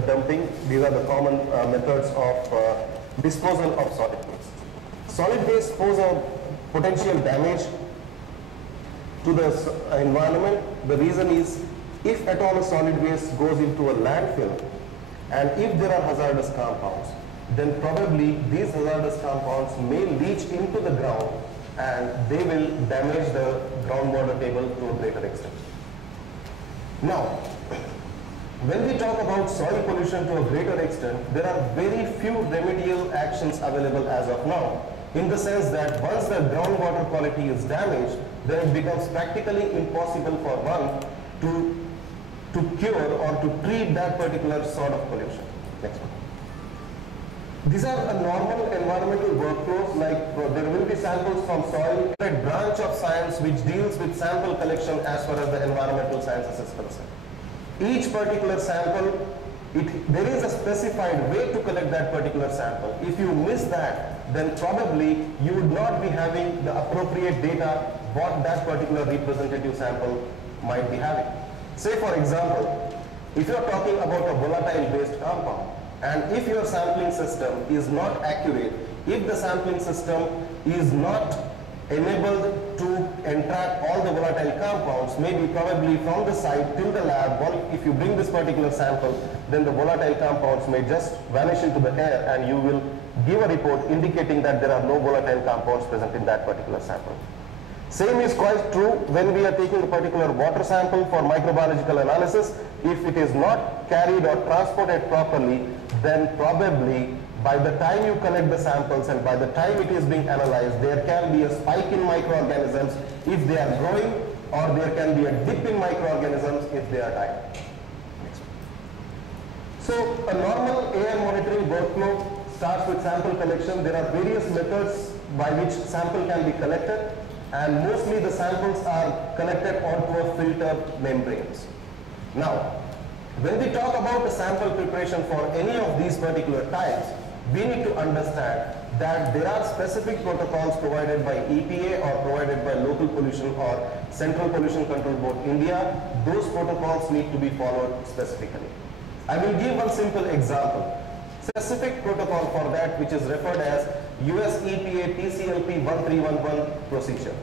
dumping. These are the common methods of disposal of solid waste. Solid waste pose a potential damage to the environment. The reason is, if at all a solid waste goes into a landfill, and if there are hazardous compounds, then probably these hazardous compounds may leach into the ground and they will damage the groundwater table to a greater extent. Now, when we talk about soil pollution to a greater extent, there are very few remedial actions available as of now, in the sense that once the groundwater quality is damaged, then it becomes practically impossible for one to cure or to treat that particular sort of pollution. Next one. These are a normal environmental workflows, like there will be samples from soil, a branch of science which deals with sample collection as far as the environmental sciences is concerned. Each particular sample, there is a specified way to collect that particular sample. If you miss that, then probably you would not be having the appropriate data what that particular representative sample might be having. Say for example, if you are talking about a volatile based compound, and if your sampling system is not accurate, if the sampling system is not enabled to entrap all the volatile compounds, maybe probably from the site till the lab, if you bring this particular sample, then the volatile compounds may just vanish into the air and you will give a report indicating that there are no volatile compounds present in that particular sample. Same is quite true when we are taking a particular water sample for microbiological analysis. If it is not carried or transported properly, then probably by the time you collect the samples and by the time it is being analyzed, there can be a spike in microorganisms if they are growing, or there can be a dip in microorganisms if they are dying. So a normal air monitoring workflow starts with sample collection. There are various methods by which sample can be collected, and mostly the samples are collected onto a filter membranes. Now, when we talk about the sample preparation for any of these particular types, we need to understand that there are specific protocols provided by EPA or provided by local pollution or Central Pollution Control Board India. Those protocols need to be followed specifically. I will give one simple example. Specific protocol for that, which is referred as US EPA TCLP 1311 procedure.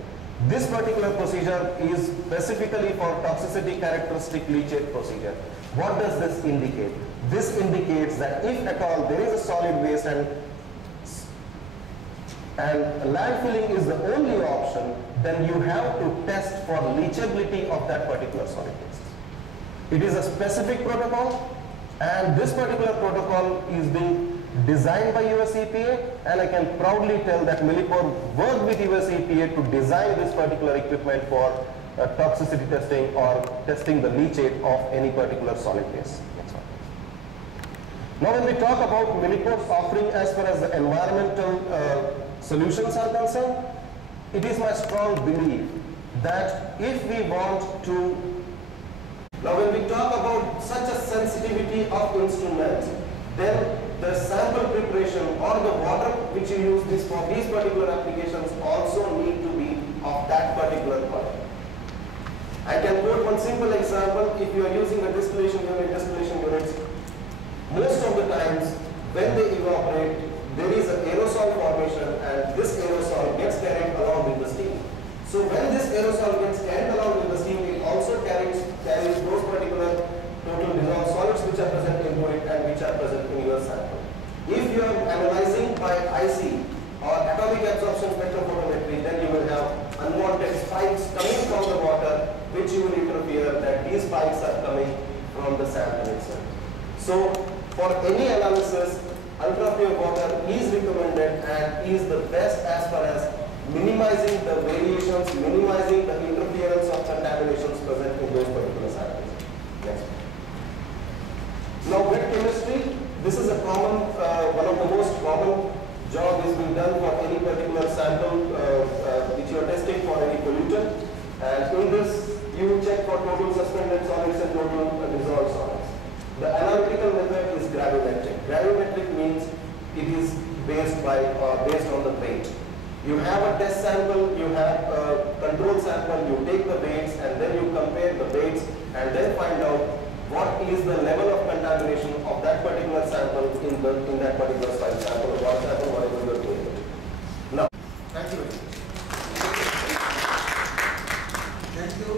This particular procedure is specifically for toxicity characteristic leachate procedure. What does this indicate? This indicates that if at all there is a solid waste and landfilling is the only option, then you have to test for leachability of that particular solid waste. It is a specific protocol, and this particular protocol is being designed by US EPA, and I can proudly tell that Millipore worked with US EPA to design this particular equipment for toxicity testing or testing the leachate of any particular solid waste. Now when we talk about Millipore's offering as far as the environmental solutions are concerned, it is my strong belief that if we want to, now when we talk about such a sensitivity of instruments, then the sample preparation or the water which you use for these particular applications also need to be of that particular quality. I can quote one simple example. If you are using a distillation units, most of the times when they evaporate, there is an aerosol formation, and this aerosol gets carried along with the steam. So when this aerosol gets carried along with the steam, it also carries those particular total dissolved solids which are present in it and which are present in your sample. If you are analyzing by IC or atomic absorption spectrophotometry, then you will have unwanted spikes coming from the water, which you will interfere that these spikes are coming from the sample itself. So for any analysis, ultra-pure water is recommended and is the best as far as minimizing the variations, minimizing the interference of contaminations present in those particular samples. Next. Now, wet chemistry, this is a common, one of the most common job is being done for any particular sample which you are testing for any pollutant. And in this, you check for total suspended solids and total dissolved solids. The analytical method is gravimetric. Gravimetric means it is based on the weight. You have a test sample, you have a control sample, you take the weights and then you compare the weights and then find out what is the level of contamination of that sample in that particular soil sample, water sample, whatever you are doing. Now, thank you. Thank you.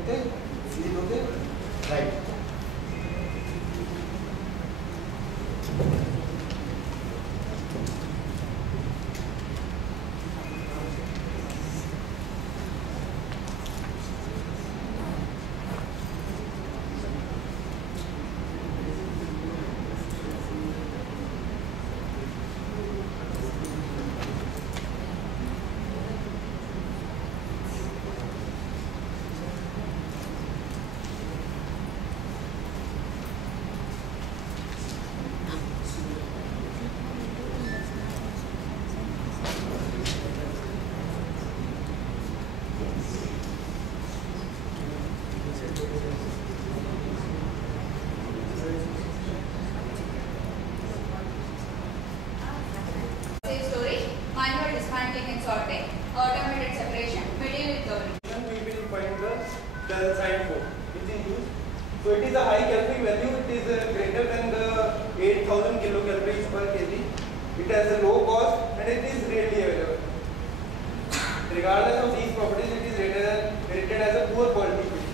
Okay? Is it okay? Right. Manual dismantling and sorting, automated separation, material recovery. We will find the calcine form which is used. So it is a high calorific value, it is greater than the 8000 kilocalories per kg. It has a low cost and it is readily available. Regardless of these properties, it is rated as a poor quality fish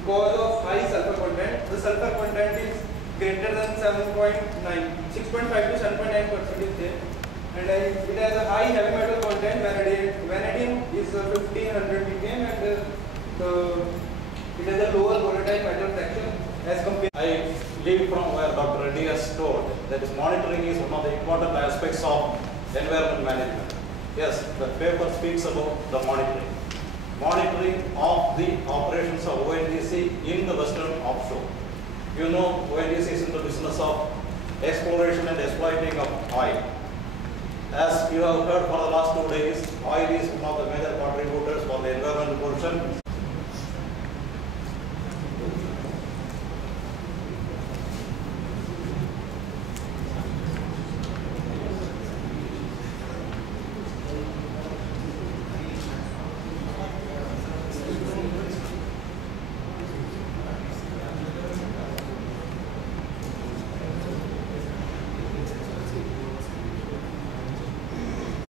because of high sulfur content. The sulfur content is greater than 6.5 to 7.9% is there. And it has a high heavy metal content. Vanadium is 1500 ppm and it has a lower volatile metal fraction as compared. I leave from where Dr. Reddy has told that is monitoring is one of the important aspects of environment management. Yes, the paper speaks about the monitoring. Monitoring of the operations of ONGC in the western offshore. You know, ONGC is in the business of exploration and exploiting of oil. As you have heard for the last 2 days, oil is one of the major contributors for the environmental pollution.